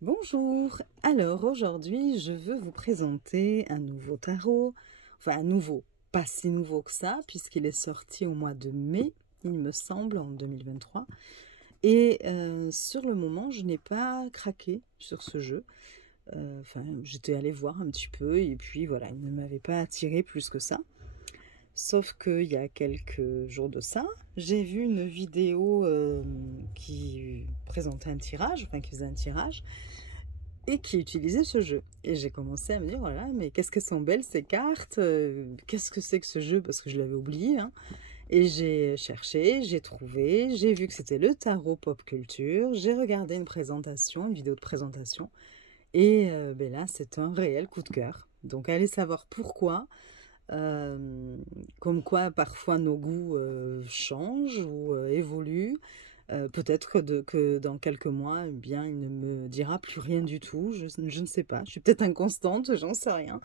Bonjour, alors aujourd'hui je veux vous présenter un nouveau tarot, enfin un nouveau, pas si nouveau que ça puisqu'il est sorti au mois de mai, il me semble, en 2023. Et sur le moment je n'ai pas craqué sur ce jeu, enfin j'étais allée voir un petit peu et puis voilà, il ne m'avait pas attiré plus que ça. Sauf qu'il y a quelques jours de ça, j'ai vu une vidéo qui présentait un tirage, enfin qui faisait un tirage, et qui utilisait ce jeu. Et j'ai commencé à me dire, voilà, mais qu'est-ce que sont belles ces cartes, qu'est-ce que c'est que ce jeu, parce que je l'avais oublié, hein. Et j'ai cherché, j'ai trouvé, j'ai vu que c'était le tarot pop culture, j'ai regardé une présentation, une vidéo de présentation, et ben là, c'est un réel coup de cœur. Donc allez savoir pourquoi, comme quoi parfois nos goûts changent ou évoluent. Peut-être que dans quelques mois, eh bien, il ne me dira plus rien du tout. Je ne sais pas. Je suis peut-être inconstante, j'en sais rien.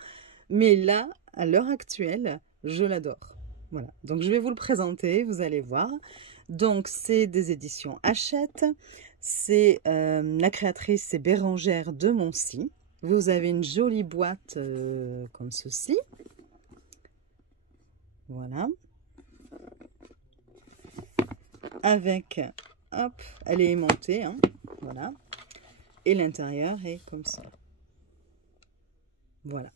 Mais là, à l'heure actuelle, je l'adore. Voilà. Donc, je vais vous le présenter, vous allez voir. Donc, c'est des éditions Hachette. C'est la créatrice, c'est Bérangère de Moncy. Vous avez une jolie boîte comme ceci. Voilà. Avec, hop, elle est aimantée, hein, voilà. Et l'intérieur est comme ça. Voilà.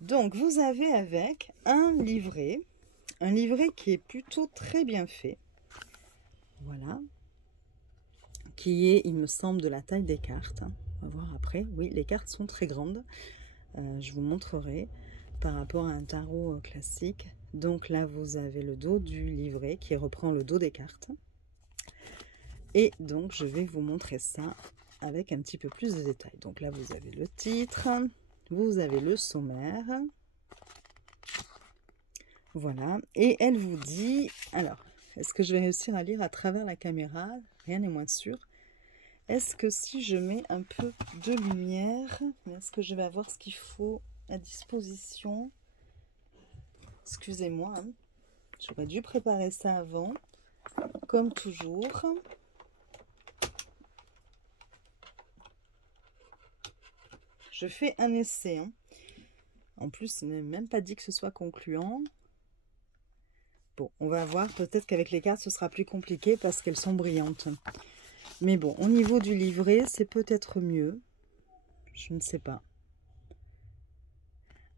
Donc, vous avez avec un livret qui est plutôt très bien fait. Voilà. Qui est, il me semble, de la taille des cartes. On va voir après. Oui, les cartes sont très grandes. Je vous montrerai par rapport à un tarot classique. Donc là, vous avez le dos du livret qui reprend le dos des cartes. Et donc, je vais vous montrer ça avec un petit peu plus de détails. Donc là, vous avez le titre, vous avez le sommaire. Voilà. Et elle vous dit... Alors, est-ce que je vais réussir à lire à travers la caméra? Rien n'est moins sûr. Est-ce que si je mets un peu de lumière, est-ce que je vais avoir ce qu'il faut à disposition? Excusez-moi, hein. J'aurais dû préparer ça avant, comme toujours. Je fais un essai, hein. En plus, il n'est même pas dit que ce soit concluant. Bon, on va voir. Peut-être qu'avec les cartes, ce sera plus compliqué parce qu'elles sont brillantes. Mais bon, au niveau du livret, c'est peut-être mieux. Je ne sais pas.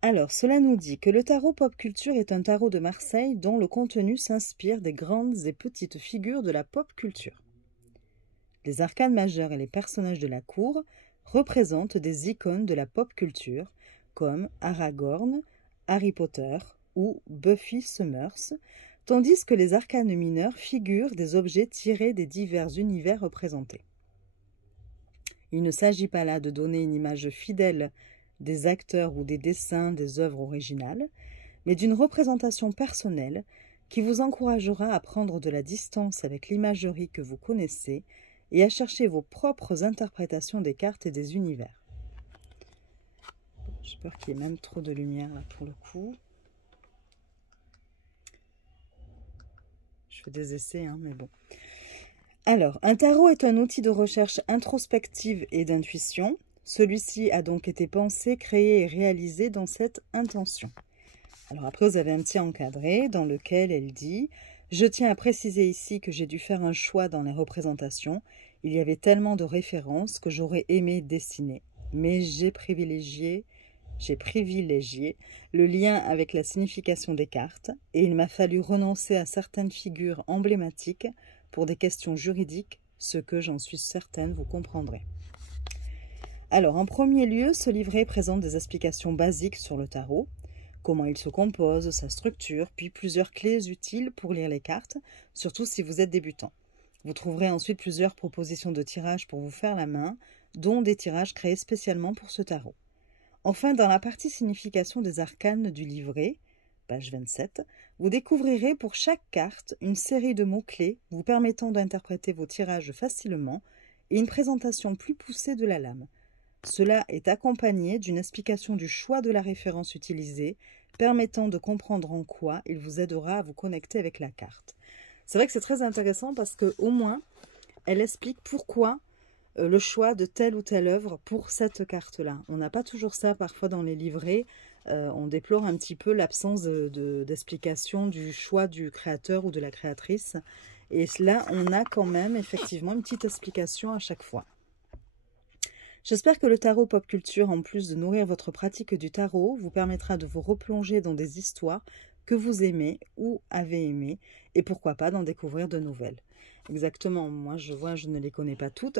Alors, cela nous dit que le tarot pop culture est un tarot de Marseille dont le contenu s'inspire des grandes et petites figures de la pop culture. Les arcanes majeures et les personnages de la cour représentent des icônes de la pop culture comme Aragorn, Harry Potter ou Buffy Summers, tandis que les arcanes mineurs figurent des objets tirés des divers univers représentés. Il ne s'agit pas là de donner une image fidèle des acteurs ou des dessins des œuvres originales, mais d'une représentation personnelle qui vous encouragera à prendre de la distance avec l'imagerie que vous connaissez et à chercher vos propres interprétations des cartes et des univers. J'ai peur qu'il y ait même trop de lumière là pour le coup. Je fais des essais, hein, mais bon. Alors, un tarot est un outil de recherche introspective et d'intuition. Celui-ci a donc été pensé, créé et réalisé dans cette intention. Alors après, vous avez un petit encadré dans lequel elle dit « Je tiens à préciser ici que j'ai dû faire un choix dans les représentations. Il y avait tellement de références que j'aurais aimé dessiner. Mais j'ai privilégié le lien avec la signification des cartes et il m'a fallu renoncer à certaines figures emblématiques pour des questions juridiques, ce que j'en suis certaine vous comprendrez. » Alors, en premier lieu, ce livret présente des explications basiques sur le tarot, comment il se compose, sa structure, puis plusieurs clés utiles pour lire les cartes, surtout si vous êtes débutant. Vous trouverez ensuite plusieurs propositions de tirage pour vous faire la main, dont des tirages créés spécialement pour ce tarot. Enfin, dans la partie signification des arcanes du livret, page 27, vous découvrirez pour chaque carte une série de mots-clés vous permettant d'interpréter vos tirages facilement et une présentation plus poussée de la lame. Cela est accompagné d'une explication du choix de la référence utilisée, permettant de comprendre en quoi il vous aidera à vous connecter avec la carte. C'est vrai que c'est très intéressant parce qu'au moins, elle explique pourquoi le choix de telle ou telle œuvre pour cette carte-là. On n'a pas toujours ça parfois dans les livrets. On déplore un petit peu l'absence d'explication du choix du créateur ou de la créatrice. Et là, on a quand même effectivement une petite explication à chaque fois. J'espère que le tarot pop culture, en plus de nourrir votre pratique du tarot, vous permettra de vous replonger dans des histoires que vous aimez ou avez aimées, et pourquoi pas d'en découvrir de nouvelles. Exactement, moi je vois, je ne les connais pas toutes.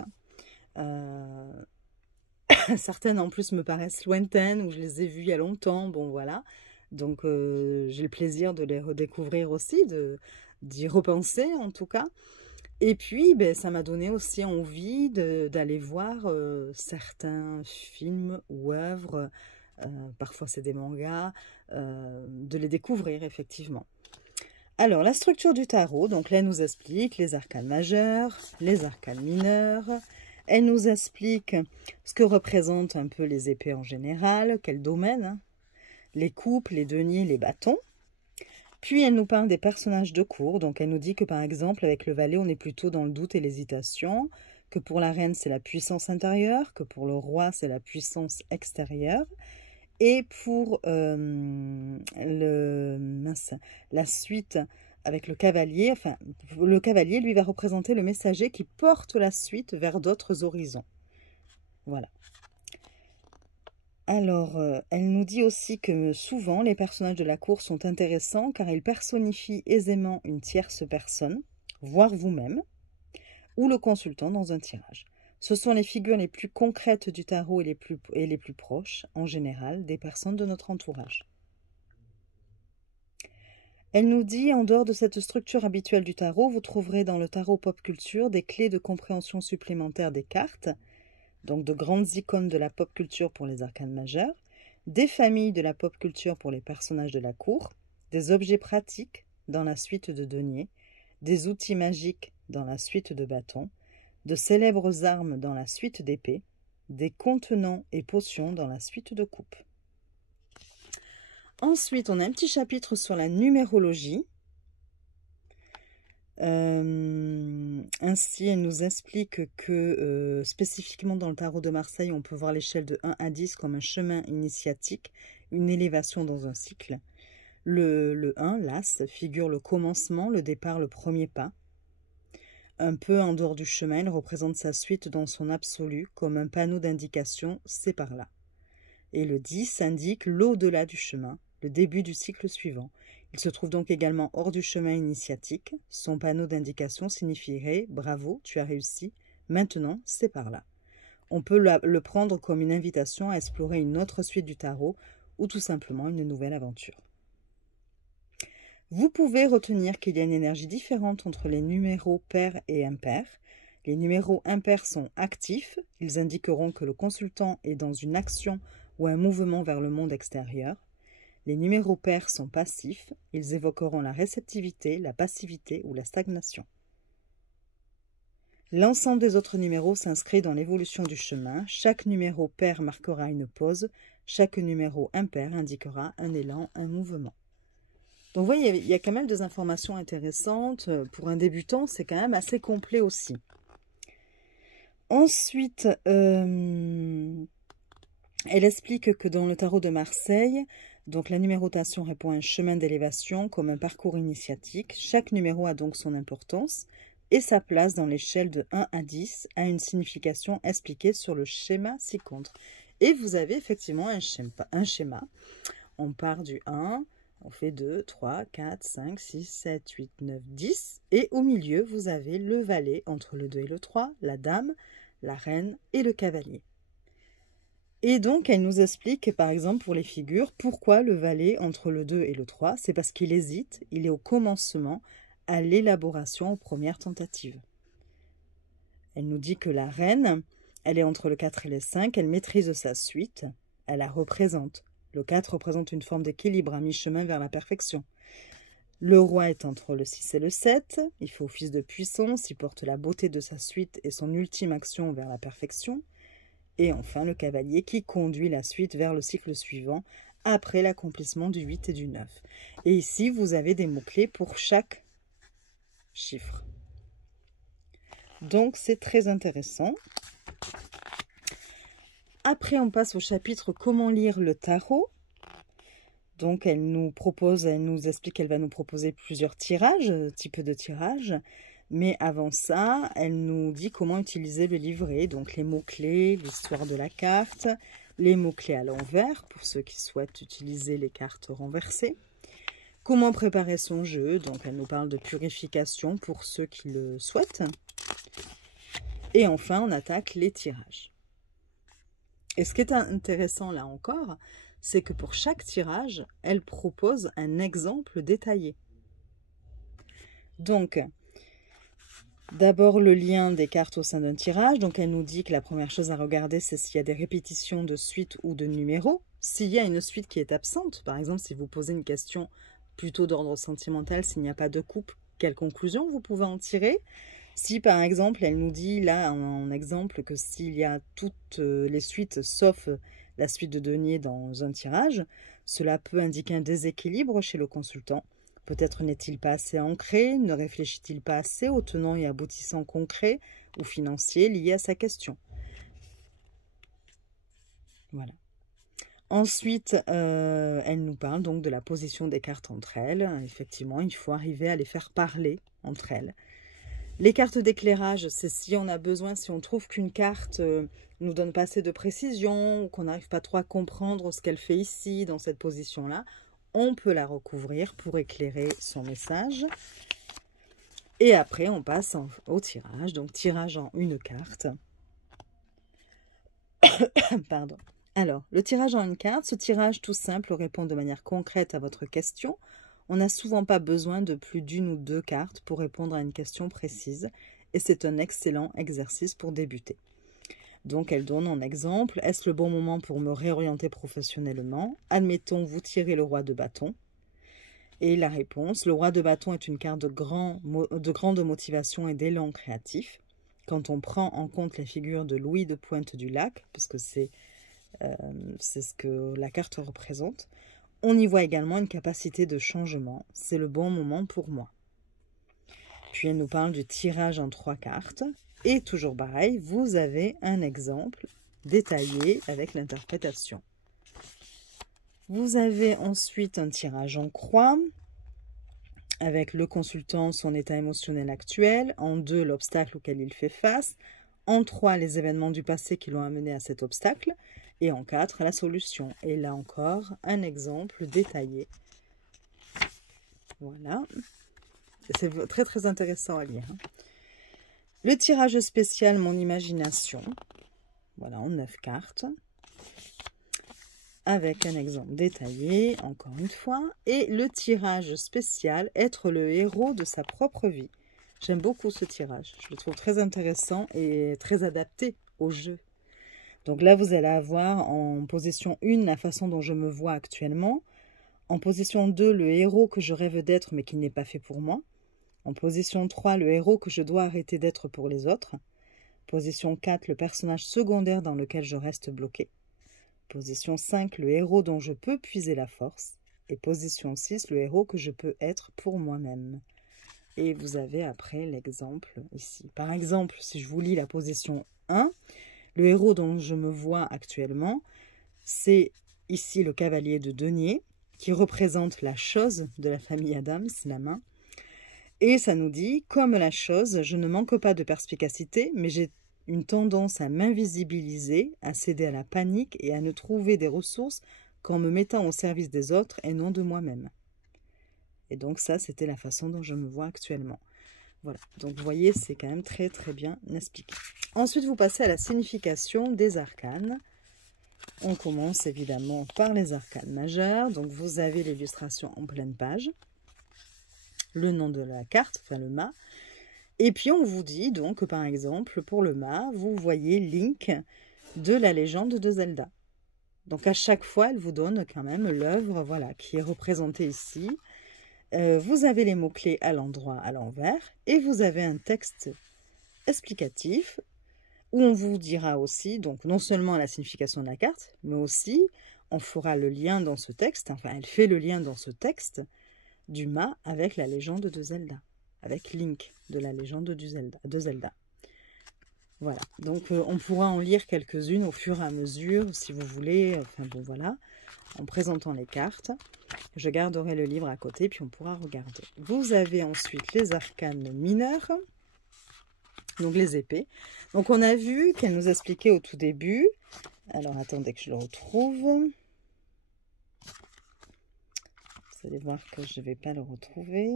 Certaines en plus me paraissent lointaines, ou je les ai vues il y a longtemps, bon voilà. Donc j'ai le plaisir de les redécouvrir aussi, d'y repenser en tout cas. Et puis, ben, ça m'a donné aussi envie d'aller voir certains films ou œuvres, parfois c'est des mangas, de les découvrir effectivement. Alors, la structure du tarot, donc là, elle nous explique les arcanes majeurs, les arcanes mineurs. Elle nous explique ce que représentent un peu les épées en général, quel domaine, hein, les coupes, les deniers, les bâtons. Puis elle nous parle des personnages de cour, donc elle nous dit que par exemple avec le valet on est plutôt dans le doute et l'hésitation, que pour la reine c'est la puissance intérieure, que pour le roi c'est la puissance extérieure, et pour la suite avec le cavalier, enfin le cavalier lui va représenter le messager qui porte la suite vers d'autres horizons. Voilà. Alors, elle nous dit aussi que souvent, les personnages de la cour sont intéressants car ils personnifient aisément une tierce personne, voire vous-même, ou le consultant dans un tirage. Ce sont les figures les plus concrètes du tarot et les plus proches, en général, des personnes de notre entourage. Elle nous dit, en dehors de cette structure habituelle du tarot, vous trouverez dans le tarot pop culture des clés de compréhension supplémentaires des cartes, donc de grandes icônes de la pop culture pour les arcanes majeures, des familles de la pop culture pour les personnages de la cour, des objets pratiques dans la suite de deniers, des outils magiques dans la suite de bâtons, de célèbres armes dans la suite d'épées, des contenants et potions dans la suite de coupes. Ensuite, on a un petit chapitre sur la numérologie. Ainsi, elle nous explique que spécifiquement dans le tarot de Marseille, on peut voir l'échelle de 1 à 10 comme un chemin initiatique, une élévation dans un cycle. Le 1, l'As, figure le commencement, le départ, le premier pas. Un peu en dehors du chemin, il représente sa suite dans son absolu, comme un panneau d'indication, c'est par là. Et le 10 indique l'au-delà du chemin, le début du cycle suivant. Il se trouve donc également hors du chemin initiatique. Son panneau d'indication signifierait « Bravo, tu as réussi, maintenant c'est par là ». On peut le prendre comme une invitation à explorer une autre suite du tarot ou tout simplement une nouvelle aventure. Vous pouvez retenir qu'il y a une énergie différente entre les numéros pairs et impairs. Les numéros impairs sont actifs. Ils indiqueront que le consultant est dans une action ou un mouvement vers le monde extérieur. Les numéros pairs sont passifs. Ils évoqueront la réceptivité, la passivité ou la stagnation. L'ensemble des autres numéros s'inscrit dans l'évolution du chemin. Chaque numéro pair marquera une pause. Chaque numéro impair indiquera un élan, un mouvement. Donc vous voyez, il y a quand même des informations intéressantes. Pour un débutant, c'est quand même assez complet aussi. Ensuite, elle explique que dans le tarot de Marseille, donc la numérotation répond à un chemin d'élévation comme un parcours initiatique. Chaque numéro a donc son importance et sa place dans l'échelle de 1 à 10 a une signification expliquée sur le schéma ci-contre. Et vous avez effectivement un schéma. On part du 1, on fait 2, 3, 4, 5, 6, 7, 8, 9, 10. Et au milieu, vous avez le valet entre le 2 et le 3, la dame, la reine et le cavalier. Et donc, elle nous explique, par exemple, pour les figures, pourquoi le valet entre le 2 et le 3, c'est parce qu'il hésite, il est au commencement, à l'élaboration, aux premières tentatives. Elle nous dit que la reine, elle est entre le 4 et le 5, elle maîtrise sa suite, elle la représente. Le 4 représente une forme d'équilibre à mi-chemin vers la perfection. Le roi est entre le 6 et le 7, il fait office de puissance, il porte la beauté de sa suite et son ultime action vers la perfection. Et enfin, le cavalier qui conduit la suite vers le cycle suivant après l'accomplissement du 8 et du 9. Et ici, vous avez des mots-clés pour chaque chiffre. Donc, c'est très intéressant. Après, on passe au chapitre « Comment lire le tarot ». Donc, elle nous explique qu'elle va nous proposer plusieurs tirages, types de tirages. Mais avant ça, elle nous dit comment utiliser le livret. Donc, les mots-clés, l'histoire de la carte, les mots-clés à l'envers, pour ceux qui souhaitent utiliser les cartes renversées. Comment préparer son jeu. Donc, elle nous parle de purification pour ceux qui le souhaitent. Et enfin, on attaque les tirages. Et ce qui est intéressant là encore, c'est que pour chaque tirage, elle propose un exemple détaillé. Donc, d'abord le lien des cartes au sein d'un tirage. Donc, elle nous dit que la première chose à regarder, c'est s'il y a des répétitions de suites ou de numéros. S'il y a une suite qui est absente, par exemple, si vous posez une question plutôt d'ordre sentimental, s'il n'y a pas de couple, quelle conclusion vous pouvez en tirer? Si par exemple, elle nous dit là en exemple que s'il y a toutes les suites sauf la suite de denier dans un tirage, cela peut indiquer un déséquilibre chez le consultant. Peut-être n'est-il pas assez ancré, ne réfléchit-il pas assez aux tenants et aboutissants concrets ou financiers liés à sa question. Voilà. Ensuite, elle nous parle donc de la position des cartes entre elles. Effectivement, il faut arriver à les faire parler entre elles. Les cartes d'éclairage, c'est si on a besoin, si on trouve qu'une carte nous donne pas assez de précision, ou qu'on n'arrive pas trop à comprendre ce qu'elle fait ici, dans cette position-là, on peut la recouvrir pour éclairer son message. Et après, on passe au tirage. Donc, tirage en une carte. Pardon. Alors, le tirage en une carte, ce tirage tout simple répond de manière concrète à votre question. On n'a souvent pas besoin de plus d'une ou deux cartes pour répondre à une question précise et c'est un excellent exercice pour débuter. Donc, elle donne en exemple, est-ce le bon moment pour me réorienter professionnellement? Admettons, vous tirez le roi de bâton. Et la réponse, le roi de bâton est une carte de grande motivation et d'élan créatif. Quand on prend en compte la figure de Louis de Pointe-du-Lac, parce que c'est ce que la carte représente, on y voit également une capacité de changement. C'est le bon moment pour moi. Puis elle nous parle du tirage en 3 cartes. Et toujours pareil, vous avez un exemple détaillé avec l'interprétation. Vous avez ensuite un tirage en croix avec le consultant, son état émotionnel actuel. En 2, l'obstacle auquel il fait face. En 3, les événements du passé qui l'ont amené à cet obstacle. Et en 4, la solution. Et là encore, un exemple détaillé. Voilà. C'est très très intéressant à lire. Le tirage spécial, mon imagination. Voilà, en 9 cartes. Avec un exemple détaillé, encore une fois. Et le tirage spécial, être le héros de sa propre vie. J'aime beaucoup ce tirage. Je le trouve très intéressant et très adapté au jeu. Donc là, vous allez avoir en position 1 la façon dont je me vois actuellement. En position 2, le héros que je rêve d'être mais qui n'est pas fait pour moi. En position 3, le héros que je dois arrêter d'être pour les autres. Position 4, le personnage secondaire dans lequel je reste bloqué. Position 5, le héros dont je peux puiser la force. Et position 6, le héros que je peux être pour moi-même. Et vous avez après l'exemple ici. Par exemple, si je vous lis la position 1, le héros dont je me vois actuellement, c'est ici le cavalier de denier, qui représente la chose de la famille Adams, la main. Et ça nous dit, comme la chose, je ne manque pas de perspicacité, mais j'ai une tendance à m'invisibiliser, à céder à la panique et à ne trouver des ressources qu'en me mettant au service des autres et non de moi-même. Et donc ça, c'était la façon dont je me vois actuellement. Voilà, donc vous voyez, c'est quand même très très bien expliqué. Ensuite, vous passez à la signification des arcanes. On commence évidemment par les arcanes majeures. Donc vous avez l'illustration en pleine page, le nom de la carte, enfin le mât. Et puis on vous dit donc que par exemple, pour le mât, vous voyez Link de la légende de Zelda. Donc à chaque fois, elle vous donne quand même l'œuvre, voilà, qui est représentée ici. Vous avez les mots-clés à l'endroit, à l'envers, et vous avez un texte explicatif où on vous dira aussi, donc non seulement la signification de la carte, mais aussi on fera le lien dans ce texte, enfin elle fait le lien dans ce texte du mât avec la légende de Zelda, avec Link de la légende de Zelda. Voilà, donc on pourra en lire quelques-unes au fur et à mesure, si vous voulez. Enfin bon, voilà, en présentant les cartes. Je garderai le livre à côté, puis on pourra regarder. Vous avez ensuite les arcanes mineurs, donc les épées. Donc on a vu qu'elle nous expliquait au tout début. Alors attendez que je le retrouve. Vous allez voir que je ne vais pas le retrouver.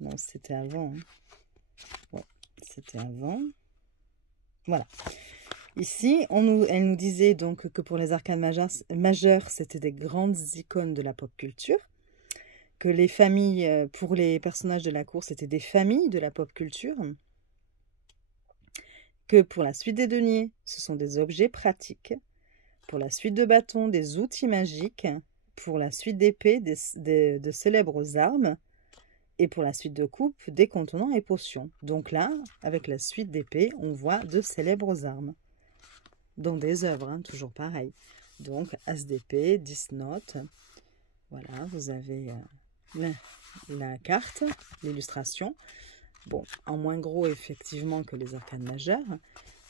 Non, c'était avant. Hein. Ouais, c'était avant. Voilà. Ici, elle nous disait donc que pour les arcanes majeures, c'était des grandes icônes de la pop culture. Que les familles, pour les personnages de la cour, c'était des familles de la pop culture. Que pour la suite des deniers, ce sont des objets pratiques. Pour la suite de bâtons, des outils magiques. Pour la suite d'épées, de célèbres armes. Et pour la suite de coupe, des contenants et potions. Donc là, avec la suite d'épées, on voit de célèbres armes. Dans des œuvres, hein, toujours pareil. Donc, as d'épée, 10 notes. Voilà, vous avez la carte, l'illustration. Bon, en moins gros, effectivement, que les arcanes majeures.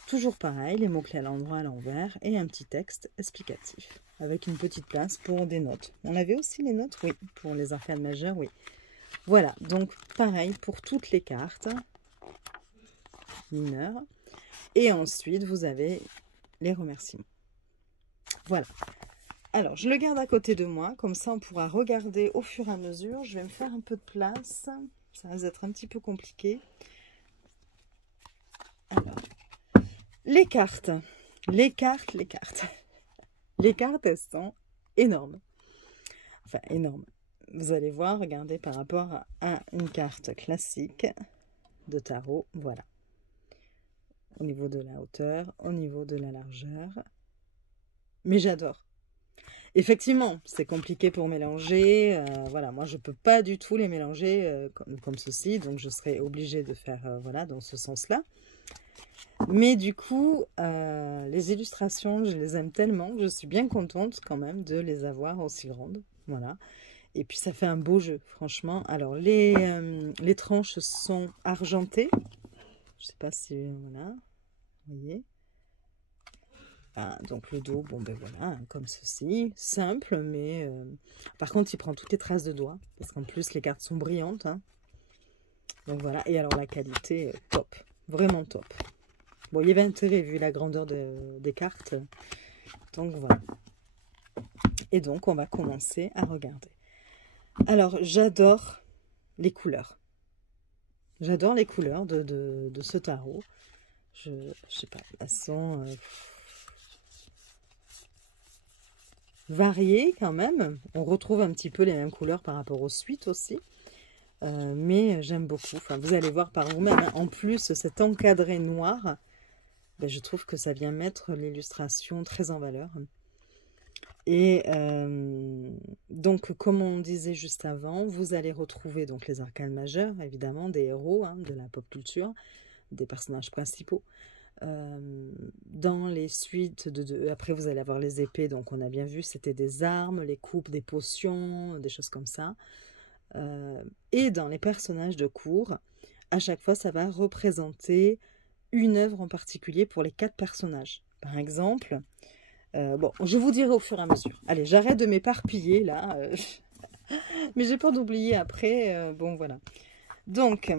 Toujours pareil, les mots-clés à l'endroit, à l'envers, et un petit texte explicatif. Avec une petite place pour des notes. On avait aussi les notes, oui, pour les arcanes majeures, oui. Voilà, donc pareil pour toutes les cartes mineures. Et ensuite, vous avez les remerciements. Voilà. Alors, je le garde à côté de moi, comme ça on pourra regarder au fur et à mesure. Je vais me faire un peu de place, ça va être un petit peu compliqué. Alors, les cartes. Les cartes, elles sont énormes. Enfin, énormes. Vous allez voir, regardez par rapport à une carte classique de tarot, voilà. Au niveau de la hauteur, au niveau de la largeur. Mais j'adore. Effectivement, c'est compliqué pour mélanger. Voilà, moi, je ne peux pas du tout les mélanger comme ceci. Donc, je serai obligée de faire voilà, dans ce sens-là. Mais du coup, les illustrations, je les aime tellement que je suis bien contente quand même de les avoir aussi grandes. Voilà. Et puis, ça fait un beau jeu, franchement. Alors, les tranches sont argentées. Je ne sais pas si... Voilà. Vous voyez. Ah, donc le dos, bon ben voilà, comme ceci, simple, mais par contre il prend toutes les traces de doigts, parce qu'en plus les cartes sont brillantes, hein. Donc voilà, et alors la qualité, top, vraiment top. Bon, il y avait intérêt vu la grandeur des cartes, donc voilà. Et donc on va commencer à regarder. Alors j'adore les couleurs. J'adore les couleurs de ce tarot. Je sais pas, elles sont... variées quand même. On retrouve un petit peu les mêmes couleurs par rapport aux suites aussi. Mais j'aime beaucoup. Enfin, vous allez voir par vous-même. Hein. En plus, cet encadré noir, ben, je trouve que ça vient mettre l'illustration très en valeur. Et donc, comme on disait juste avant, vous allez retrouver donc les arcanes majeurs, évidemment, des héros hein, de la pop culture, des personnages principaux. Dans les suites, après vous allez avoir les épées, donc on a bien vu, c'était des armes, les coupes, des potions, des choses comme ça. Et dans les personnages de cour, à chaque fois, ça va représenter une œuvre en particulier pour les 4 personnages. Par exemple, bon, je vous dirai au fur et à mesure. Allez, j'arrête de m'éparpiller là, mais j'ai peur d'oublier après. Bon, voilà. Donc,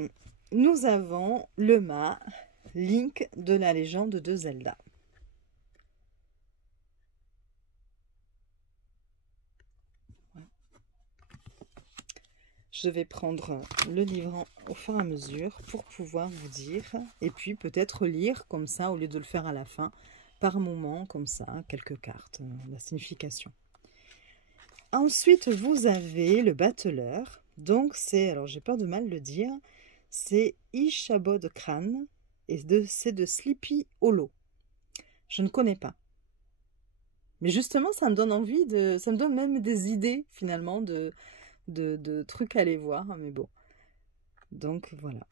nous avons le mât. Link de la légende de Zelda. Je vais prendre le livre au fur et à mesure pour pouvoir vous dire, et puis peut-être lire comme ça, au lieu de le faire à la fin, par moment, comme ça, quelques cartes, la signification. Ensuite, vous avez le battleur. Donc, c'est, alors j'ai peur de mal le dire, c'est Ishabod Kran. Et c'est de Sleepy Hollow. Je ne connais pas. Mais justement, ça me donne envie de... Ça me donne même des idées, finalement, de trucs à aller voir. Mais bon. Donc, voilà.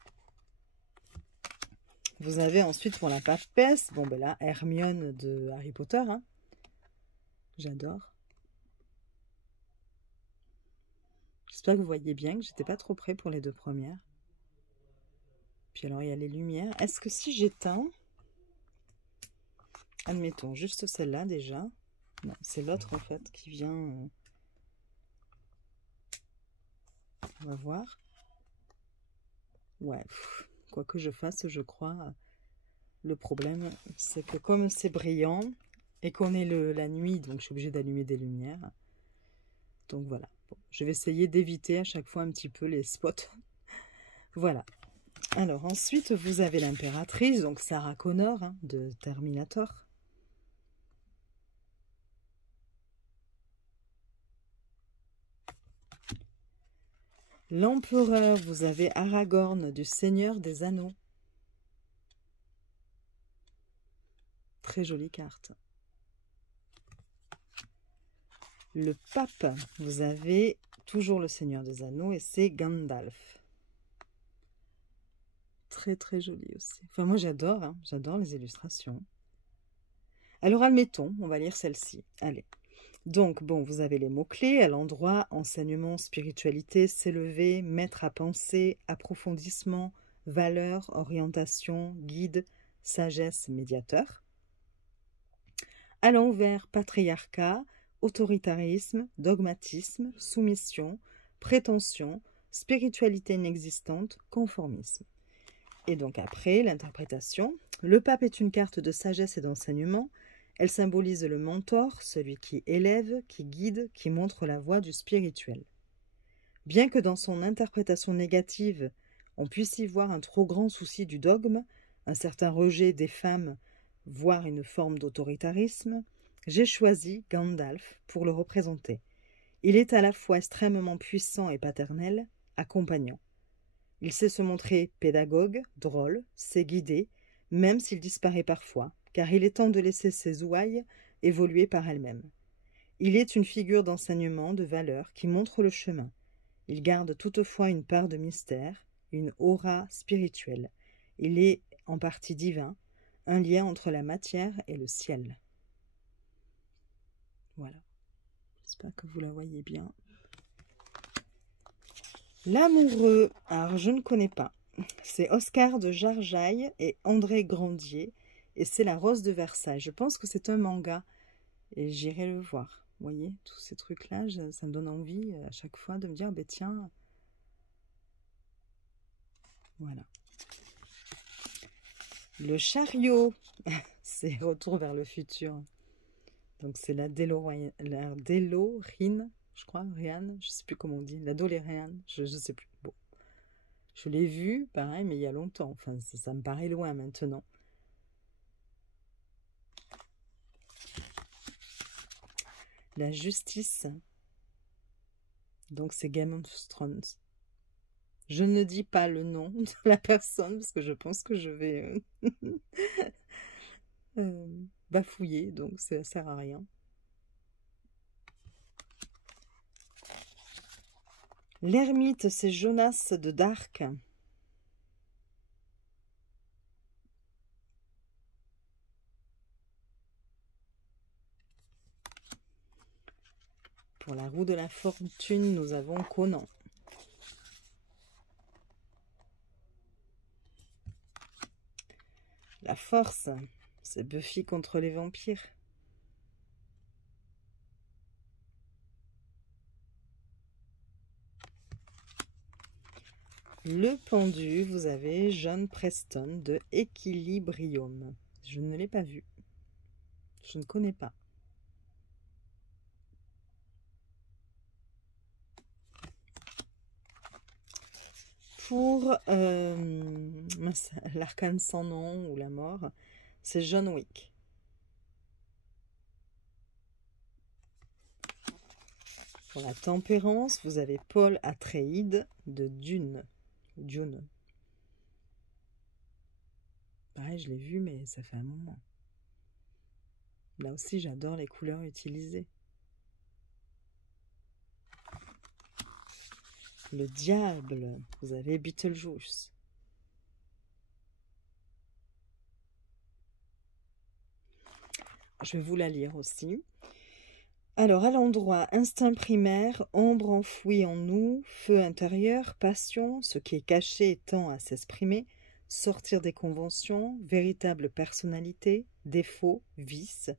Vous avez ensuite, pour la papesse, bon, ben là, Hermione de Harry Potter. Hein. J'adore. J'espère que vous voyez bien, que j'étais pas trop près pour les 2 premières. Puis alors, il y a les lumières. Est-ce que si j'éteins, admettons, juste celle-là déjà. Non, c'est l'autre en fait qui vient. On va voir. Ouais, quoi que je fasse, je crois. Le problème, c'est que comme c'est brillant et qu'on est la nuit, donc je suis obligée d'allumer des lumières. Donc voilà. Bon, je vais essayer d'éviter à chaque fois un petit peu les spots. Voilà. Alors ensuite, vous avez l'impératrice, donc Sarah Connor hein, de Terminator. L'empereur, vous avez Aragorn du Seigneur des Anneaux. Très jolie carte. Le pape, vous avez toujours le Seigneur des Anneaux et c'est Gandalf. Très très joli aussi. Enfin moi j'adore, hein, j'adore les illustrations. Alors admettons, on va lire celle-ci. Allez. Donc, bon, vous avez les mots-clés à l'endroit, enseignement, spiritualité, s'élever, mettre à penser, approfondissement, valeur, orientation, guide, sagesse, médiateur. À l'envers, patriarcat, autoritarisme, dogmatisme, soumission, prétention, spiritualité inexistante, conformisme. Et donc après, l'interprétation. Le pape est une carte de sagesse et d'enseignement. Elle symbolise le mentor, celui qui élève, qui guide, qui montre la voie du spirituel. Bien que dans son interprétation négative, on puisse y voir un trop grand souci du dogme, un certain rejet des femmes, voire une forme d'autoritarisme, j'ai choisi Gandalf pour le représenter. Il est à la fois extrêmement puissant et paternel, accompagnant. Il sait se montrer pédagogue, drôle, sait guider, même s'il disparaît parfois, car il est temps de laisser ses ouailles évoluer par elles-mêmes. Il est une figure d'enseignement, de valeur, qui montre le chemin. Il garde toutefois une part de mystère, une aura spirituelle. Il est en partie divin, un lien entre la matière et le ciel. Voilà. J'espère que vous la voyez bien. L'amoureux, alors je ne connais pas. C'est Oscar de Jarjaille et André Grandier. Et c'est La Rose de Versailles. Je pense que c'est un manga. Et j'irai le voir. Vous voyez, tous ces trucs-là, ça me donne envie à chaque fois de me dire, ben tiens. Voilà. Le chariot, c'est Retour vers le futur. Donc c'est la DeLorean, je crois, Rihanna, je ne sais plus comment on dit. La DeLorean, je ne sais plus. Bon. Je l'ai vu, pareil, mais il y a longtemps. Enfin, ça me paraît loin maintenant. La justice. Donc c'est Game of Thrones. Je ne dis pas le nom de la personne parce que je pense que je vais bafouiller, donc ça sert à rien. L'ermite, c'est Jonas de Dark. Pour la roue de la fortune, nous avons Conan. La force, c'est Buffy contre les vampires. Le pendu, vous avez John Preston de Equilibrium. Je ne l'ai pas vu. Je ne connais pas. Pour l'arcane sans nom ou la mort, c'est John Wick. Pour la tempérance, vous avez Paul Atreides de Dune. Dune. Pareil, je l'ai vu, mais ça fait un moment. Là aussi, j'adore les couleurs utilisées. Le diable, vous avez Beetlejuice. Je vais vous la lire aussi. Alors, à l'endroit, instinct primaire, ombre enfouie en nous, feu intérieur, passion, ce qui est caché tend à s'exprimer, sortir des conventions, véritable personnalité, défauts, vices,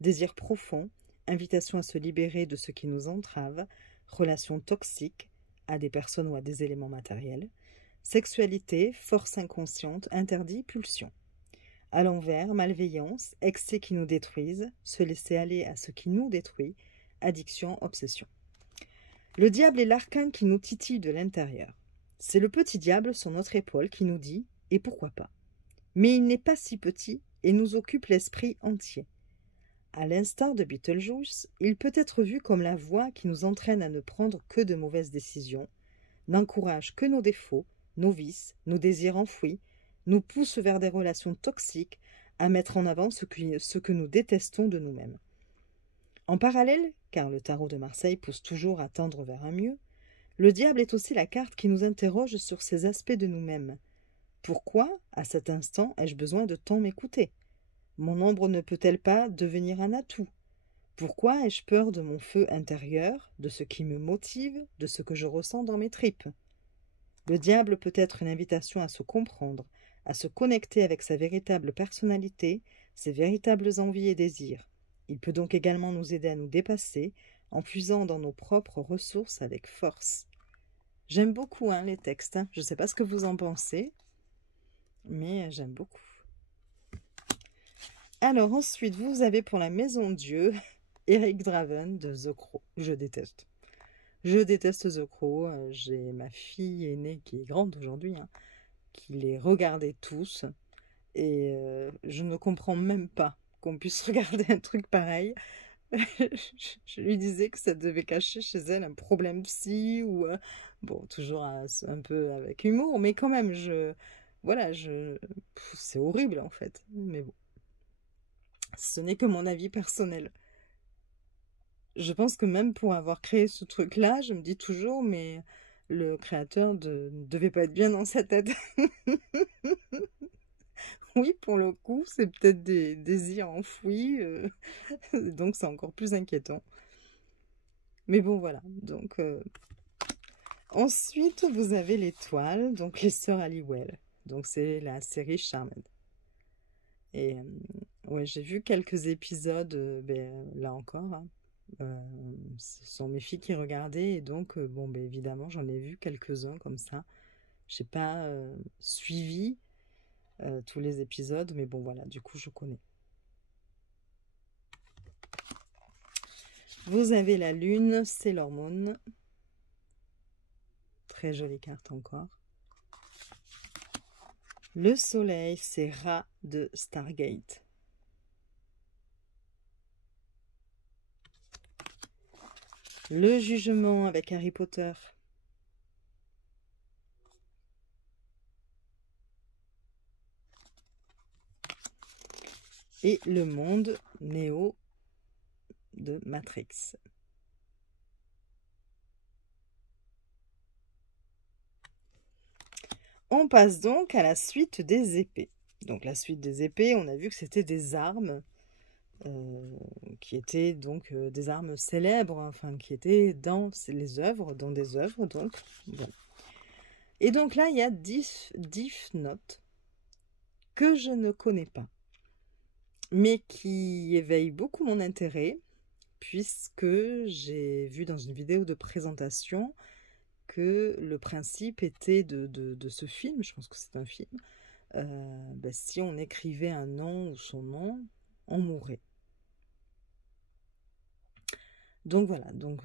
désir profond, invitation à se libérer de ce qui nous entrave, relations toxiques à des personnes ou à des éléments matériels, sexualité, force inconsciente, interdit, pulsion. À l'envers, malveillance, excès qui nous détruisent, se laisser aller à ce qui nous détruit, addiction, obsession. Le diable est l'arcane qui nous titille de l'intérieur. C'est le petit diable sur notre épaule qui nous dit « et pourquoi pas ?» Mais il n'est pas si petit et nous occupe l'esprit entier. À l'instar de Beetlejuice, il peut être vu comme la voix qui nous entraîne à ne prendre que de mauvaises décisions, n'encourage que nos défauts, nos vices, nos désirs enfouis, nous pousse vers des relations toxiques, à mettre en avant ce que nous détestons de nous-mêmes. En parallèle, car le tarot de Marseille pousse toujours à tendre vers un mieux, le diable est aussi la carte qui nous interroge sur ces aspects de nous-mêmes. Pourquoi, à cet instant, ai-je besoin de tant m'écouter? Mon ombre ne peut-elle pas devenir un atout? Pourquoi ai-je peur de mon feu intérieur, de ce qui me motive, de ce que je ressens dans mes tripes? Le diable peut être une invitation à se comprendre, à se connecter avec sa véritable personnalité, ses véritables envies et désirs. Il peut donc également nous aider à nous dépasser, en puisant dans nos propres ressources avec force. J'aime beaucoup les textes, je ne sais pas ce que vous en pensez, mais j'aime beaucoup. Alors ensuite, vous avez pour la Maison Dieu, Eric Draven de The Crow. Je déteste. Je déteste The Crow. J'ai ma fille aînée qui est grande aujourd'hui, qui les regardait tous. Et je ne comprends même pas qu'on puisse regarder un truc pareil. Je lui disais que ça devait cacher chez elle un problème psy ou bon, toujours un peu avec humour, mais quand même c'est horrible en fait, mais bon, ce n'est que mon avis personnel. Je pense que même pour avoir créé ce truc là, je me dis toujours mais le créateur ne devait pas être bien dans sa tête. Oui, pour le coup, c'est peut-être des désirs enfouis, donc c'est encore plus inquiétant. Mais bon, voilà. Donc, ensuite, vous avez l'étoile, donc les sœurs Halliwell. Donc, c'est la série Charmed. Et ouais, j'ai vu quelques épisodes, là encore. Ce sont mes filles qui regardaient, et donc, bon, évidemment, j'en ai vu quelques-uns comme ça. Je n'ai pas suivi tous les épisodes, mais bon, voilà, du coup, je connais. Vous avez la lune, c'est l'hormone. Très jolie carte encore. Le soleil, c'est Ra de Stargate. Le jugement avec Harry Potter. Et le monde Néo de Matrix. On passe donc à la suite des épées. Donc la suite des épées, on a vu que c'était des armes qui étaient donc des armes célèbres, enfin qui étaient dans les œuvres, dans des œuvres. Donc, bon. Et donc là, il y a 10 notes que je ne connais pas, mais qui éveillent beaucoup mon intérêt, puisque j'ai vu dans une vidéo de présentation que le principe était de ce film, je pense que c'est un film, si on écrivait un nom ou son nom, on mourrait. Donc voilà, donc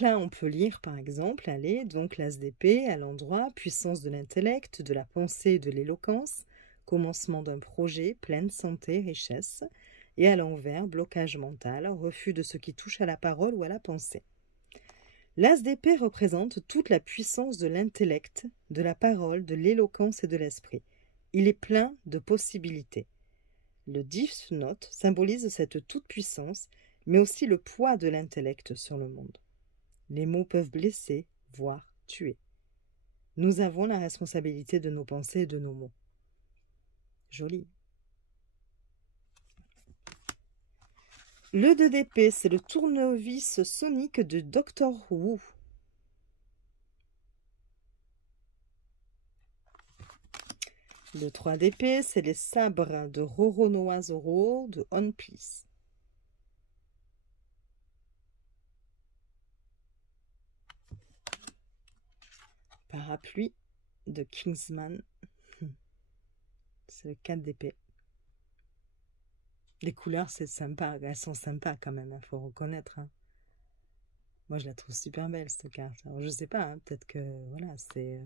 là on peut lire par exemple, allez, donc l'as d'épée à l'endroit, puissance de l'intellect, de la pensée et de l'éloquence, commencement d'un projet, pleine santé, richesse, et à l'envers, blocage mental, refus de ce qui touche à la parole ou à la pensée. L'as d'épée représente toute la puissance de l'intellect, de la parole, de l'éloquence et de l'esprit. Il est plein de possibilités. Le 10 notes symbolise cette toute-puissance, mais aussi le poids de l'intellect sur le monde. Les mots peuvent blesser, voire tuer. Nous avons la responsabilité de nos pensées et de nos mots. Joli. Le 2 d'épée, c'est le tournevis sonique de Doctor Who. Le 3 d'épée, c'est les sabres de Roronoa Zoro de One Piece. Parapluie de Kingsman. C'est le 4 d'épée. Les couleurs, c'est sympa. Elles sont sympas quand même, il faut reconnaître. Hein. Moi, je la trouve super belle, cette carte. Alors, je sais pas, hein, peut-être que voilà, c'est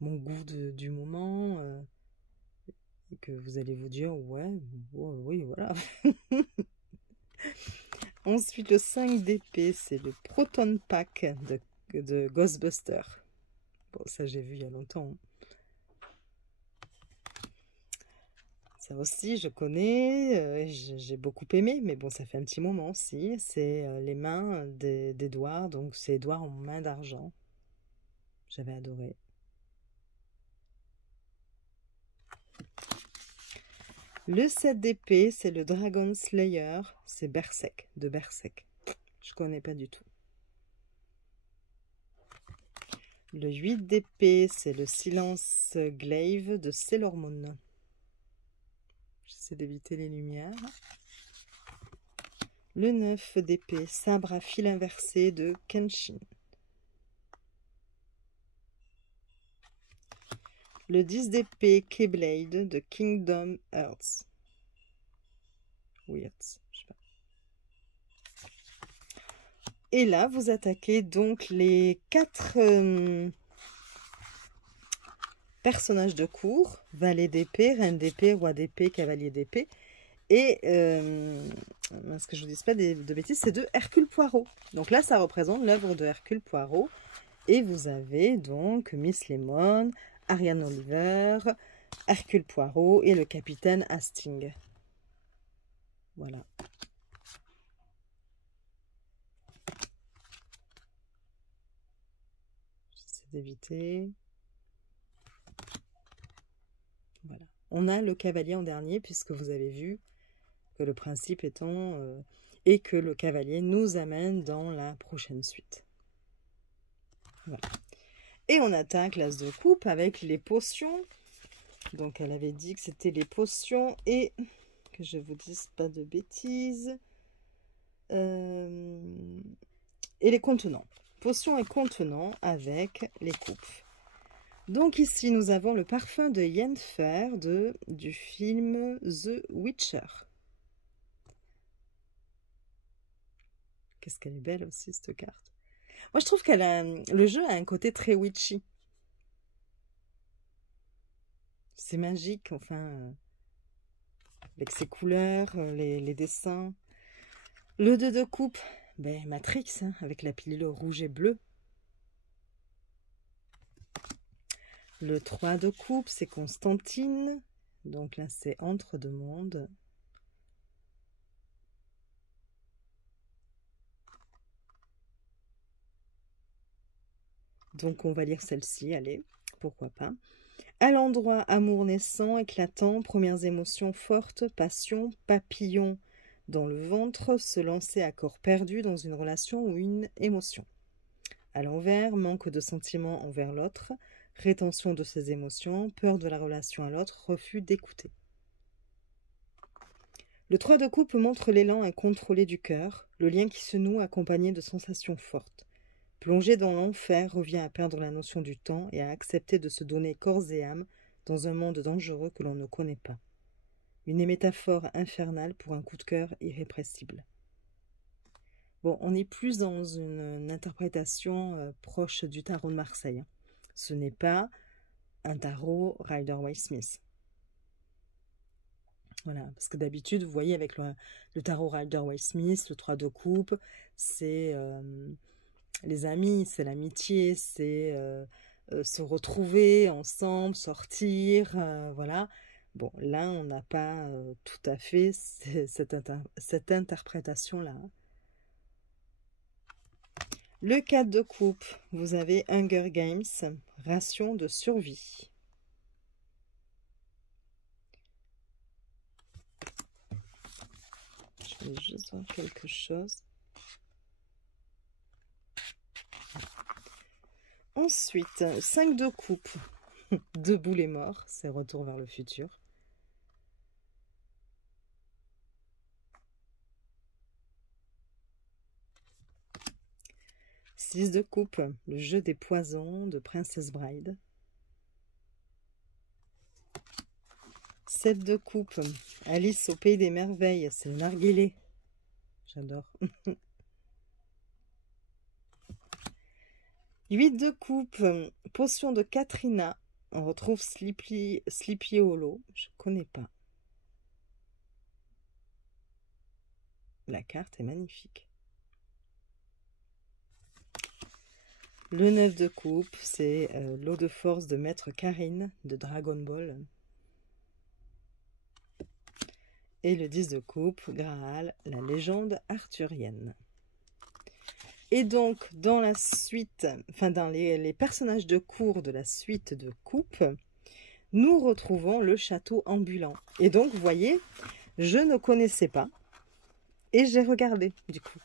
mon goût du moment. Et que vous allez vous dire, ouais, oui, voilà. Ensuite, le 5 d'épée, c'est le Proton Pack de Ghostbusters. Bon, ça, j'ai vu il y a longtemps. Hein. Ça aussi, je connais, j'ai beaucoup aimé, mais bon, ça fait un petit moment aussi. C'est les mains d'Edouard, donc c'est Edouard en main d'argent. J'avais adoré. Le 7 d'épée, c'est le Dragon Slayer, c'est Berserk, de Berserk. Je connais pas du tout. Le 8 d'épée, c'est le Silence Glaive de Sailor Moon. J'essaie d'éviter les lumières. Le 9 d'épée, sabre à fil inversé de Kenshin. Le 10 d'épée, Keyblade de Kingdom Hearts. Weird, je sais pas. Et là, vous attaquez donc les 4 personnages de cour. Valet d'épée, reine d'épée, roi d'épée, cavalier d'épée. Et, ce que je vous dis pas de bêtises, c'est de Hercule Poirot. Donc là, ça représente l'œuvre de Hercule Poirot. Et vous avez donc Miss Lemon, Ariane Oliver, Hercule Poirot et le capitaine Hastings. Voilà. J'essaie d'éviter. Voilà. On a le cavalier en dernier, puisque vous avez vu que le principe étant et que le cavalier nous amène dans la prochaine suite. Voilà. Et on attaque l'as de coupe avec les potions. Donc elle avait dit que c'était les potions et que je vous dise pas de bêtises. Et les contenants. Potions et contenants avec les coupes. Donc ici nous avons le parfum de Yennefer du film The Witcher. Qu'est-ce qu'elle est belle aussi, cette carte. Moi, je trouve le jeu a un côté très witchy. C'est magique, enfin, avec ses couleurs, les dessins. Le 2 de coupe, ben, Matrix, hein, avec la pilule rouge et bleue. Le 3 de coupe, c'est Constantine. Donc là, c'est Entre deux mondes. Donc, on va lire celle-ci, allez, pourquoi pas. À l'endroit, amour naissant, éclatant, premières émotions fortes, passion, papillon dans le ventre, se lancer à corps perdu dans une relation ou une émotion. À l'envers, manque de sentiments envers l'autre, rétention de ses émotions, peur de la relation à l'autre, refus d'écouter. Le 3 de coupe montre l'élan incontrôlé du cœur, le lien qui se noue accompagné de sensations fortes. Plonger dans l'enfer revient à perdre la notion du temps et à accepter de se donner corps et âme dans un monde dangereux que l'on ne connaît pas. Une métaphore infernale pour un coup de cœur irrépressible. Bon, on est plus dans une interprétation proche du tarot de Marseille. Hein. Ce n'est pas un tarot Rider-Waite-Smith. Voilà, parce que d'habitude, vous voyez, avec le tarot Rider-Waite-Smith, le 3 de coupe, c'est les amis, c'est l'amitié, c'est se retrouver ensemble, sortir, voilà. Bon, là, on n'a pas tout à fait cette interprétation-là. Le 4 de coupe, vous avez Hunger Games, ration de survie. Je vais juste voir quelque chose. Ensuite, 5 de coupe. Debout les morts, c'est retour vers le futur. Six de coupe, le jeu des poisons de Princess Bride. 7 de coupe, Alice au pays des merveilles, c'est le narguilé. J'adore. 8 de coupe, potion de Katrina. On retrouve Sleepy Hollow. Je connais pas. La carte est magnifique. Le 9 de coupe, c'est l'eau de force de Maître Karine de Dragon Ball. Et le 10 de coupe, Graal, la légende arthurienne. Et donc, dans la suite, enfin dans les personnages de cour de la suite de coupe, nous retrouvons le château ambulant. Et donc, vous voyez, je ne connaissais pas. Et j'ai regardé, du coup.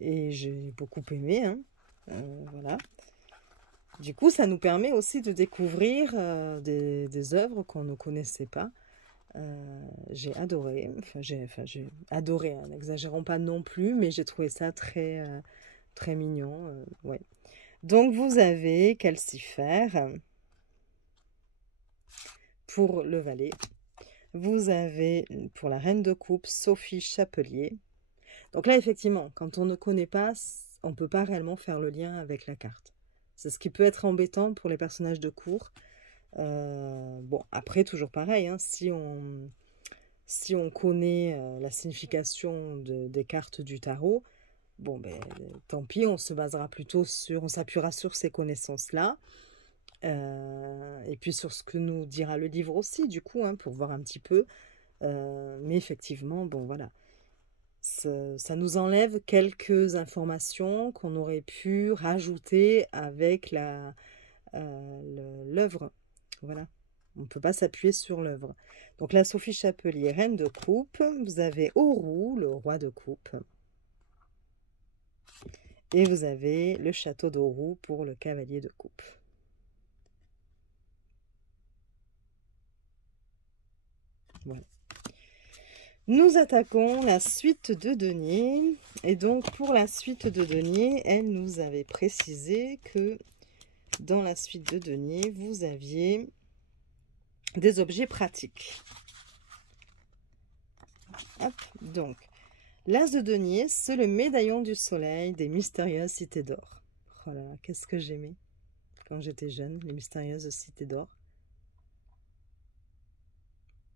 Et j'ai beaucoup aimé, hein. Voilà. Du coup, ça nous permet aussi de découvrir des œuvres qu'on ne connaissait pas. J'ai adoré, j'ai adoré, hein, n'exagérons pas non plus, mais j'ai trouvé ça très, très mignon. Ouais. Donc, vous avez Calcifère pour le valet. Vous avez pour la reine de coupe Sophie Chapelier. Donc là, effectivement, quand on ne connaît pas, on ne peut pas réellement faire le lien avec la carte. C'est ce qui peut être embêtant pour les personnages de cour. Bon, après, toujours pareil, hein, si on connaît la signification des cartes du tarot, bon, ben, tant pis, on se basera plutôt on s'appuiera sur ces connaissances-là. Et puis sur ce que nous dira le livre aussi, du coup, hein, pour voir un petit peu. Mais effectivement, bon, voilà. Ça nous enlève quelques informations qu'on aurait pu rajouter avec l'œuvre. Voilà, on ne peut pas s'appuyer sur l'œuvre. Donc la Sophie Chapelier, reine de coupe. Vous avez Oru, le roi de coupe. Et vous avez le château d'Oru pour le cavalier de coupe. Voilà. Nous attaquons la suite de denier. Et donc, pour la suite de denier, elle nous avait précisé que dans la suite de denier, vous aviez des objets pratiques. Hop, donc, l'as de denier, c'est le médaillon du soleil des mystérieuses cités d'or. Oh là là, qu'est-ce que j'aimais quand j'étais jeune, les mystérieuses cités d'or.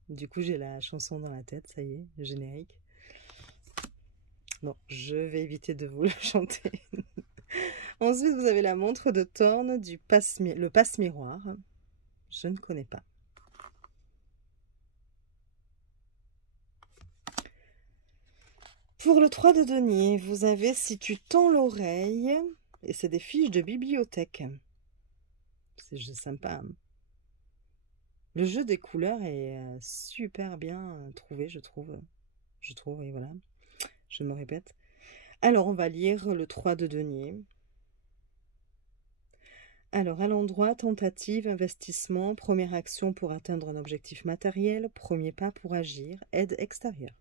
Du coup, j'ai la chanson dans la tête, ça y est, le générique. Bon, je vais éviter de vous le chanter. Ensuite, vous avez la montre de Thorne, le passe-miroir. Je ne connais pas. Pour le 3 de denier, vous avez Si tu tends l'oreille, et c'est des fiches de bibliothèque. C'est sympa. Hein. Le jeu des couleurs est super bien trouvé, je trouve. Et voilà. Je me répète. Alors, on va lire le 3 de denier. Alors, à l'endroit, tentative, investissement, première action pour atteindre un objectif matériel, premier pas pour agir, aide extérieure.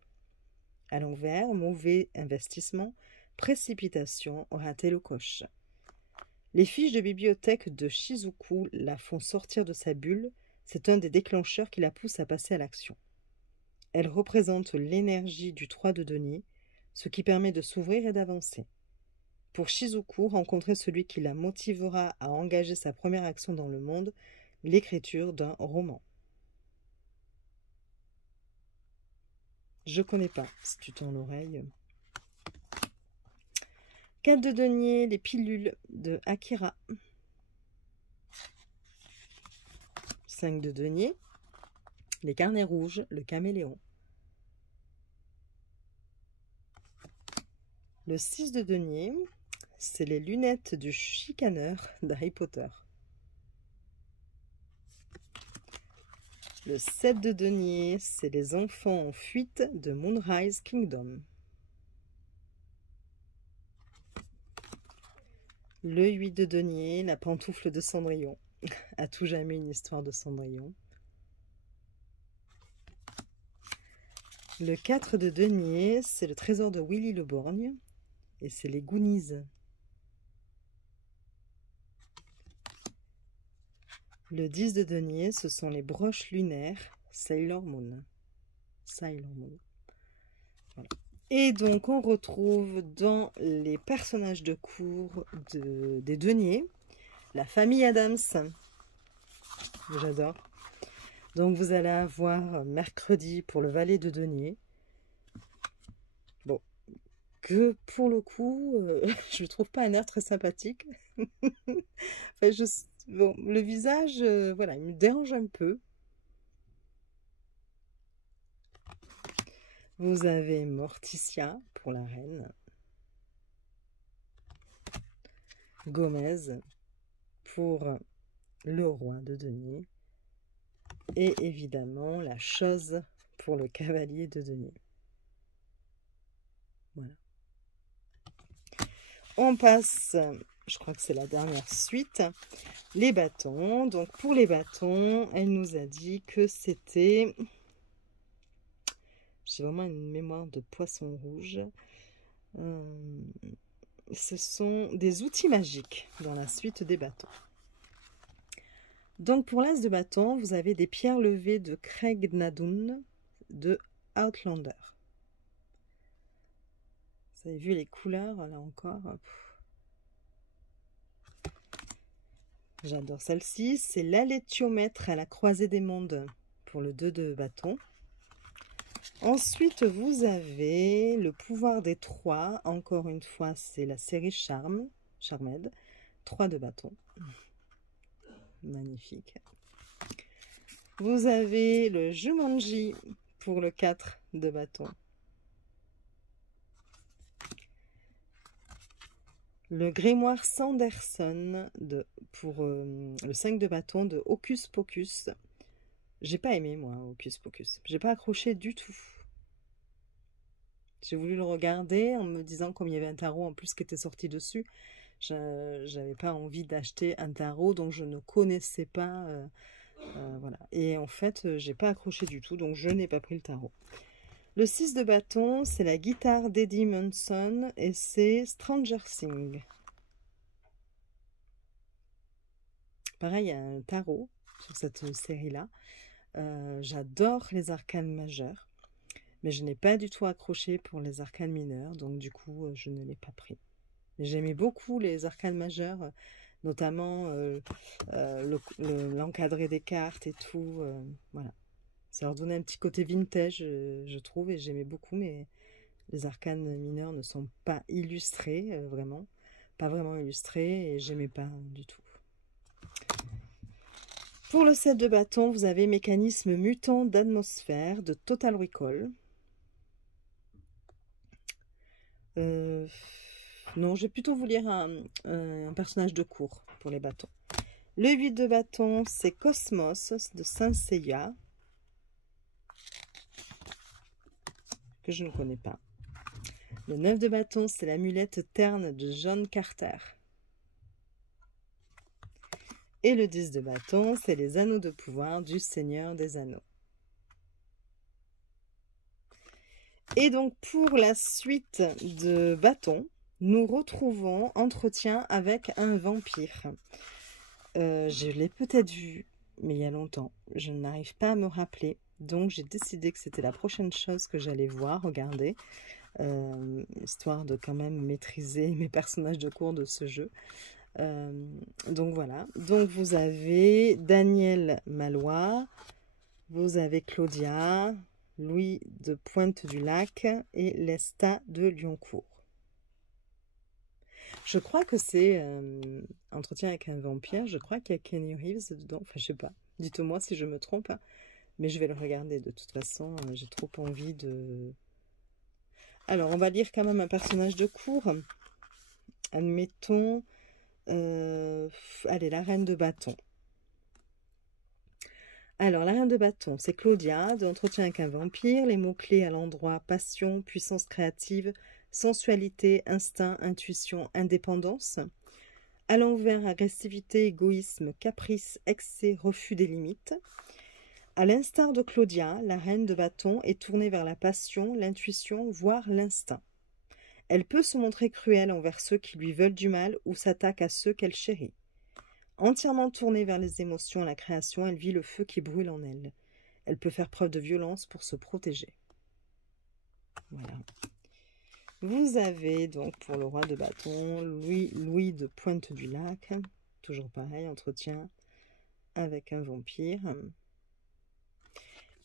À l'envers, mauvais investissement, précipitation, raté le coche. Les fiches de bibliothèque de Shizuku la font sortir de sa bulle. C'est un des déclencheurs qui la pousse à passer à l'action. Elle représente l'énergie du 3 de denier, ce qui permet de s'ouvrir et d'avancer. Pour Shizuku, rencontrer celui qui la motivera à engager sa première action dans le monde, l'écriture d'un roman. Je connais pas, si tu tends l'oreille. 4 de denier, les pilules de Akira. 5 de denier, les carnets rouges, le caméléon. Le 6 de denier, c'est les lunettes du chicaneur d'Harry Potter. Le 7 de denier, c'est les enfants en fuite de Moonrise Kingdom. Le 8 de denier, la pantoufle de Cendrillon. à tout jamais une histoire de Cendrillon. Le 4 de denier, c'est le trésor de Willy le Borgne, et c'est les Goonies. Le 10 de denier, ce sont les broches lunaires Sailor Moon. Sailor Moon. Voilà. Et donc, on retrouve dans les personnages de cour des deniers, la famille Adams. J'adore. Donc, vous allez avoir mercredi pour le valet de denier. Bon, que pour le coup, je ne trouve pas un air très sympathique. Enfin, bon, le visage, voilà, il me dérange un peu. Vous avez Morticia pour la reine. Gomez pour le roi de denier. Et évidemment, la chose pour le cavalier de denier. Voilà. On passe, je crois que c'est la dernière suite, les bâtons. Donc pour les bâtons, elle nous a dit que c'était... J'ai vraiment une mémoire de poisson rouge. Ce sont des outils magiques dans la suite des bâtons. Donc pour l'as de bâton, vous avez des pierres levées de Craig Nadun de Outlander. Vous avez vu les couleurs là encore. J'adore celle-ci. C'est l'alétiomètre à la croisée des mondes pour le 2 de bâton. Ensuite, vous avez le pouvoir des 3. Encore une fois, c'est la série Charmed. 3 de bâton. Magnifique. Vous avez le Jumanji pour le 4 de bâton. Le grimoire Sanderson pour le 5 de bâton de Hocus Pocus. J'ai pas aimé, moi, Hocus Pocus. J'ai pas accroché du tout. J'ai voulu le regarder en me disant, comme il y avait un tarot en plus qui était sorti dessus, j'avais pas envie d'acheter un tarot dont je ne connaissais pas. Voilà. Et en fait, j'ai pas accroché du tout, donc je n'ai pas pris le tarot. Le 6 de bâton, c'est la guitare d'Eddie Munson et c'est Stranger Things. Pareil, il y a un tarot sur cette série-là. J'adore les arcanes majeures, mais je n'ai pas du tout accroché pour les arcanes mineures, donc du coup, je ne l'ai pas pris. J'aimais beaucoup les arcanes majeures, notamment l'encadré des cartes et tout. Voilà. Ça leur donnait un petit côté vintage, je trouve, et j'aimais beaucoup, mais les arcanes mineures ne sont pas illustrées, vraiment. Pas vraiment illustrées, et j'aimais pas du tout. Pour le set de bâton, vous avez Mécanisme mutant d'atmosphère de Total Recall. Non, je vais plutôt vous lire un personnage de cour pour les bâtons. Le 8 de bâton, c'est Cosmos de Saint Seiya, que je ne connais pas. Le 9 de bâton, c'est l'amulette terne de John Carter. Et le 10 de bâton, c'est les anneaux de pouvoir du Seigneur des Anneaux. Et donc, pour la suite de bâtons, nous retrouvons Entretien avec un vampire. Je l'ai peut-être vu, mais il y a longtemps. Je n'arrive pas à me rappeler. Donc, j'ai décidé que c'était la prochaine chose que j'allais voir, regarder. Histoire de quand même maîtriser mes personnages de cours de ce jeu. Donc voilà, donc vous avez Daniel Malois, vous avez Claudia, Louis de Pointe-du-Lac et Lesta de Lyoncourt. Je crois que c'est Entretien avec un vampire, je crois qu'il y a Kenny Reeves dedans, enfin je sais pas, dites-moi si je me trompe, hein. Mais je vais le regarder de toute façon, j'ai trop envie de... Alors on va lire quand même un personnage de cours, admettons... allez, la reine de bâton. Alors, la reine de bâton, c'est Claudia, d'Entretien avec un vampire. Les mots-clés à l'endroit: passion, puissance créative, sensualité, instinct, intuition, indépendance. À l'envers, agressivité, égoïsme, caprice, excès, refus des limites. À l'instar de Claudia, la reine de bâton est tournée vers la passion, l'intuition, voire l'instinct. Elle peut se montrer cruelle envers ceux qui lui veulent du mal ou s'attaque à ceux qu'elle chérit. Entièrement tournée vers les émotions et la création, elle vit le feu qui brûle en elle. Elle peut faire preuve de violence pour se protéger. Voilà. Vous avez donc pour le roi de bâton, Louis de Pointe-du-Lac, toujours pareil, entretien avec un vampire.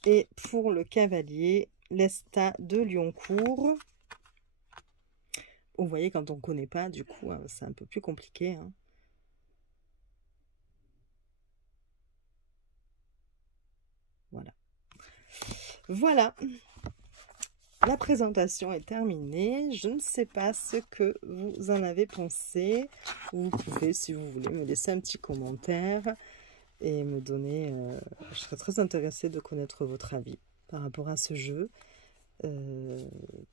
Et pour le cavalier, Lestat de Lyoncourt. Vous voyez, quand on ne connaît pas, du coup, c'est un peu plus compliqué. Hein. Voilà. Voilà. La présentation est terminée. Je ne sais pas ce que vous en avez pensé. Vous pouvez, si vous voulez, me laisser un petit commentaire et me donner... je serais très intéressée de connaître votre avis par rapport à ce jeu.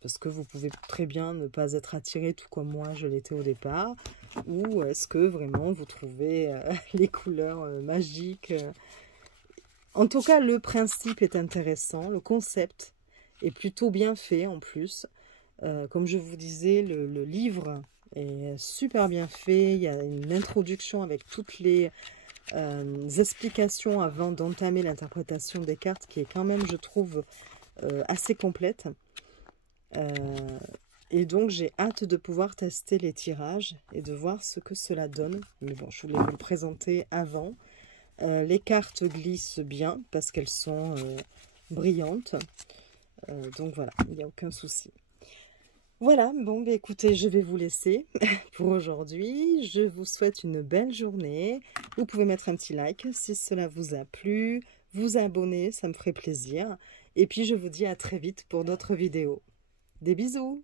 Parce que vous pouvez très bien ne pas être attiré tout comme moi je l'étais au départ. Ou est-ce que vraiment vous trouvez les couleurs magiques En tout cas, le principe est intéressant. Le concept est plutôt bien fait en plus. Comme je vous disais, le livre est super bien fait. Il y a une introduction avec toutes les explications avant d'entamer l'interprétation des cartes qui est quand même, je trouve, assez complète. Et donc, j'ai hâte de pouvoir tester les tirages et de voir ce que cela donne. Mais bon, je voulais vous le présenter avant. Les cartes glissent bien parce qu'elles sont brillantes. Donc voilà, il n'y a aucun souci. Voilà, bon, bah, écoutez, je vais vous laisser pour aujourd'hui. Je vous souhaite une belle journée. Vous pouvez mettre un petit like si cela vous a plu. Vous abonner, ça me ferait plaisir. Et puis, je vous dis à très vite pour d'autres vidéos. Des bisous!